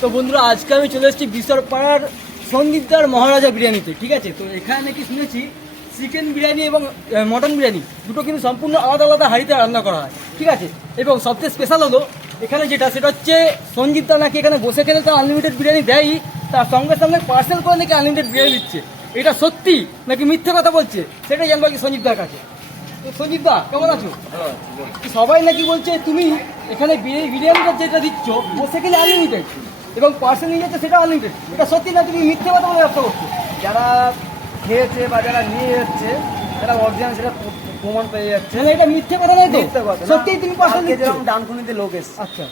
তো বন্ধুরা আজকে আমি চলে এসেছি বিশ্বরপাড়ার সন্দীপদার মহারাজা বিরিয়ানিতে ঠিক আছে? তো এখানে নাকি শুনেছি চিকেন বিরিয়ানি এবং মটন বিরিয়ানি দুটো কিন্তু সম্পূর্ণ আলাদা আলাদা হাঁড়িতে রান্না করা হয় ঠিক আছে? এবং সবচেয়ে স্পেশাল হলো এখানে যেটা সেটা হচ্ছে সঞ্জিতদা নাকি এখানে বসে খেলে তো আনলিমিটেড বিরিয়ানি দেয়ই তার সঙ্গে সঙ্গে পার্সেল করে নাকি আনলিমিটেড বিরিয়ানি দিচ্ছে এটা সত্যি নাকি মিথ্যে কথা বলছে? সেটাই জানব কি সঞ্জিতদার কাছে। তো সঞ্জিতদা কেমন আছো? সবাই নাকি বলছে তুমি এখানে বিরি- বিরিয়ানিটা যেটা দিচ্ছ বসে খেলে আনলিমিটেড এবং পার্সেল নিয়ে যাচ্ছে সেটা আনলিমিটেড এটা সত্যি না তুমি মিথ্যে কথা বলে ব্যবসা করছ। যারা খেয়েছে বা যারা নিয়ে যাচ্ছে তারা অরিজিনাল সেটা প্রমাণ পেয়ে যাচ্ছে। এটা মিথ্যে কথা নয় তো? মিথ্যে কথা। না। তুমি পার্সেল দিচ্ছ যেরকম ডানকুনিতে লোক এসছে। আচ্ছা।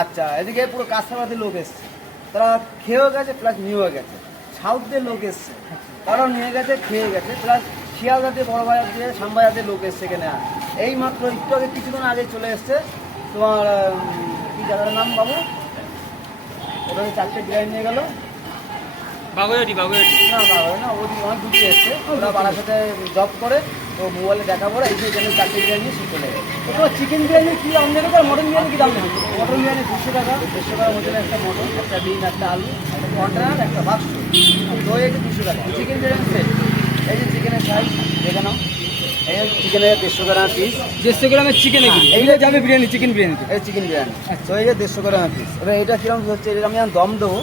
আচ্ছা এদিকে পুরো কাঁচরাবাদের লোক এসছে। তারা খেয়েও গেছে প্লাস নিয়েও গেছে। সাউথদের লোক এসছে। তারাও নিয়ে গেছে খেয়ে গেছে। প্লাস শিয়ালদাতে বড় বাজার দিয়ে সামবাজাতে লোক এসছে এখানে এই মাত্র একটু আগে কিছুদিন আগে চলে এসছে তোমার কি জায়গার নাম বাবু? ওখানে চারটে বিরিয়ানি নিয়ে গেল। বাগুয়াটি বাগুয়াটি না বাবা না ও অনেক দুটি এসছে। ওরা সাথে জব করে তো মোবাইলে দেখা পড়ে এই এখানে চারটে বিরিয়ানি নিয়ে চলে তো চিকেন বিরিয়ানি কী দাম দেবে আর মটন বিরিয়ানি কী দাম দেবে মটন বিরিয়ানি দুশো টাকা। দেড়শো টাকার মধ্যে একটা মটন একটা ডিম একটা আলু একটা কন্টেনার একটা বাক্স। দই একটু দুশো টাকা। চিকেন বিরিয়ানি সেট এই যে চিকেনের সাইজ দেখে নাও। এই যে চিকেনের দেড়শো গ্রাম পিস দেড়শো গ্রামের চিকেন এইটা যাবে বিরিয়ানি চিকেন বিরিয়ানিতে এই চিকেন বিরিয়ানি। তো এই যে দেড়শো গ্রাম পিস এবার এটা কীরকম হচ্ছে এটা আমি দম দেবো।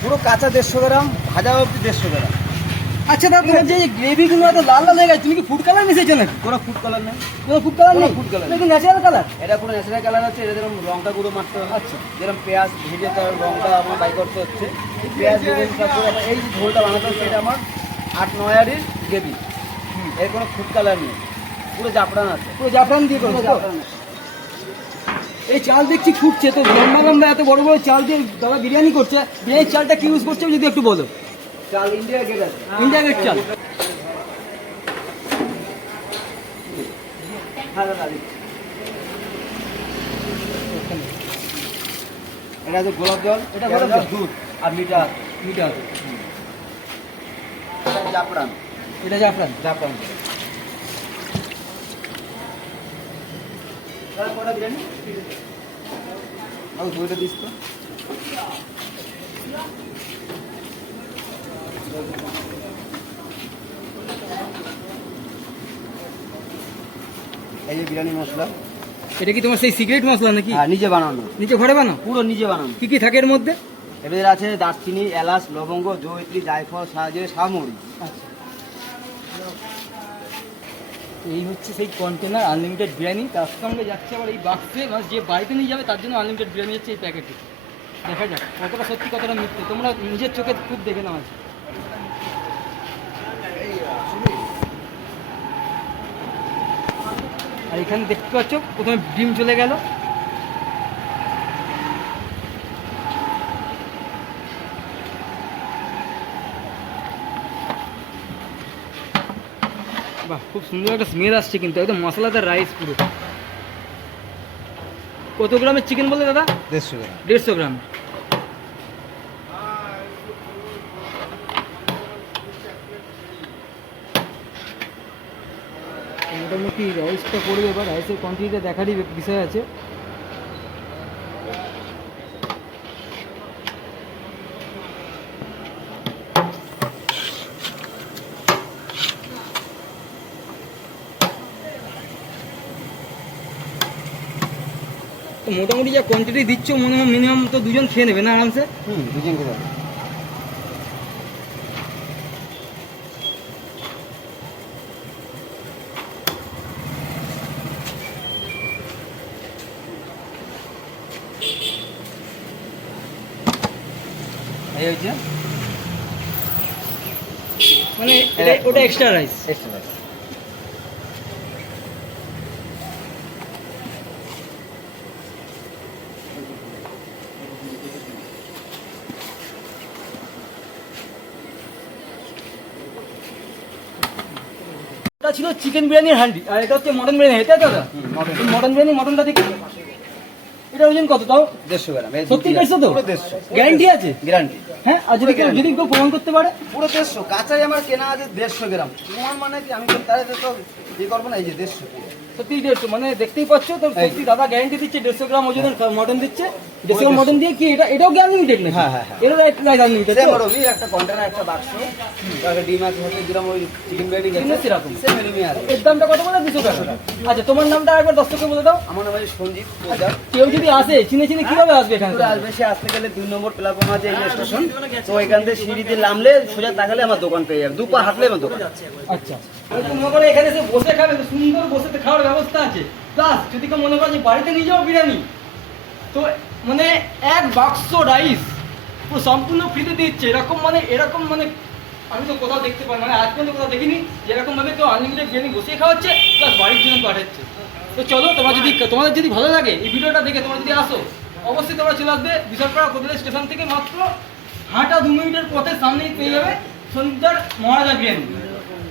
পুরো কাঁচা দেড়শো গ্রাম ভাজা অবধি দেড়শো গ্রাম। আচ্ছা দাদা তোমার যে গ্রেভিগুলো এত লাল লাল হয়ে গেছে তুমি কি ফুড কালার মিশিয়েছো নাকি? কোনো ফুড কালার নেই। কোনো ফুড কালার নেই? food colour এটা ন্যাচারাল কালার এটা পুরো ন্যাচারাল কালার আছে এটা যেরকম লঙ্কা গুঁড়ো মারতে হবে আচ্ছা। যেরকম পেঁয়াজ ভেজে তার লঙ্কা আমার বাই করতে হচ্ছে। পেঁয়াজ ভেজে তারপরে এই যে ঝোলটা বানাতে হচ্ছে এটা আমার আট নয় আড়ির গ্রেভি এর কোনো ফুড কালার নেই। পুরো জাফরান আছে। পুরো জাফরান দিয়ে করো পুরো তো? জাফরান আছে। এই চাল দেখছি ফুটছে তো লম্বা লম্বা এত বড় বড় চাল দিয়ে দাদা বিরিয়ানি করছে। বিরিয়ানির চালটা কি ইউজ করছে যদি একটু বলো? চাল ইন্ডিয়া গেট আছে। ইন্ডিয়া গেট চাল। হ্যাঁ এটা আছে গোলাপ জল। এটা গোলাপ। দুধ আর মিটার মিটা আছে। জাফরান। এটা জাফরান? জাফরান। দাদা, কটা বিরিয়ানি আর দুইটা দিস তো। এই যে বিরিয়ানি মশলা। এটা কি তোমার সেই সিক্রেট মশলা নাকি? হ্যাঁ নিজে বানানো। নিচে ঘরে বানাও পুরো নিজে বানানো। কি কি থাকে এর মধ্যে? এবার আছে দারচিনি এলাচ, লবঙ্গ, জয়িত্রী, জায়ফল সাহায্যে সামরি। এই হচ্ছে সেই কন্টেনার আনলিমিটেড বিরিয়ানি। তার সঙ্গে যাচ্ছে আবার এই বাক্সে মানে যে বাড়িতে নিয়ে যাবে, তার জন্য আনলিমিটেড বিরিয়ানি হচ্ছে এই প্যাকেটে দেখা যাক, কতটা সত্যি, কতটা মিথ্যে। তোমরা নিজের চোখে খুব দেখে নাও আছে আর এখানে দেখতে পাচ্ছ, প্রথমে ডিম চলে গেল। বাহ খুব সুন্দর একটা স্মেল আসছে কিন্তু একদম মশলাদার রাইস পুরো। কত গ্রামের চিকেন বললে দাদা? দেড়শো গ্রাম। দেড়শো গ্রাম। মোটামুটি রাইসটা করবে বা রাইসের কোয়ান্টিটিটা দেখারই বিষয় আছে। মোটামুটি যা কোয়ান্টিটি দিচ্ছ মনে হয় মিনিমাম তো দুজন খেয়ে নেবে না আরামসে? হুম দুজন খেতে হবে মানে ওটা এক্সট্রা রাইস এক্সট্রা এটা ছিল চিকেন বিরিয়ানির হান্ডি আর এটা হচ্ছে মটন বিরিয়ানি এটা দাদা? মটন বিরিয়ানি। মটনটা দেখি। এটা ওজন কত তাও? দেড়শো গ্রাম সত্যি দুটি তো? গ্যারান্টি আছে? গ্যারান্টি হ্যাঁ আর যদি কেউ যদি কেউ প্রমাণ করতে পারে? পুরো দেড়শো। কাঁচাই আমার কেনা আছে দেড়শো গ্রাম। প্রমাণ মানে কি? আমি তো তাহলে তো ইয়ে করব না এই যে দেড়শো। সত্যি দেড়শো মানে দেখতেই পাচ্ছ তো সত্যি দাদা গ্যারান্টি দিচ্ছে দেড়শো গ্রাম ওজনের মটন দিচ্ছে। দেড়শো গ্রাম মটন দিয়ে কি এটা এটাও কি আনলিমিটেড না হ্যাঁ, হ্যাঁ, হ্যাঁ। একটা আনলিমিটেড কন্টেনার একটা বাক্স একটা ডিম আছে হচ্ছে যেরকম ওই চিকেন গেছে সেরকম। আছে। এর দামটা কত বলে? দুশো টাকা। আচ্ছা তোমার নামটা একবার দর্শককে বলে দাও। আমার নাম সঞ্জিত কেউ যদি আসে চিনে চিনে কীভাবে আসবে এখানে? আসবে সে আসতে গেলে দুই নম্বর প্ল্যাটফর্ম আছে এই স্টেশন তো এখান থেকে সিঁড়িতে নামলে সোজা তাকালে আমার দোকান পেয়ে যাবে। দু পা হাঁটলে আমার দোকান। আচ্ছা। মনে এখানে এসে বসে খাবে সুন্দর খাওয়ার ব্যবস্থা আছে। প্লাস যদি কেউ মনে যে বাড়িতে নিয়ে যাও তো মানে এক বাক্স রাইস পুরো সম্পূর্ণ দিচ্ছে। এরকম মানে এরকম মানে আমি তো কোথাও দেখতে পাই মানে আজ পর্যন্ত কোথাও দেখিনি। বিরিয়ানি বসিয়ে প্লাস বাড়ির জন্য পাঠাচ্ছে। তো চলো, তোমরা যদি, তোমাদের যদি ভালো লাগে এই ভিডিওটা দেখে, তোমরা যদি আসো, অবশ্যই তোমরা চলে আসবে বিশালপাড়া কোদিলা স্টেশন থেকে মাত্র হাঁটা দু মিনিটের পথে সামনেই পেয়ে যাবে সন্ধ্যার মহারাজা বিরিয়ানি।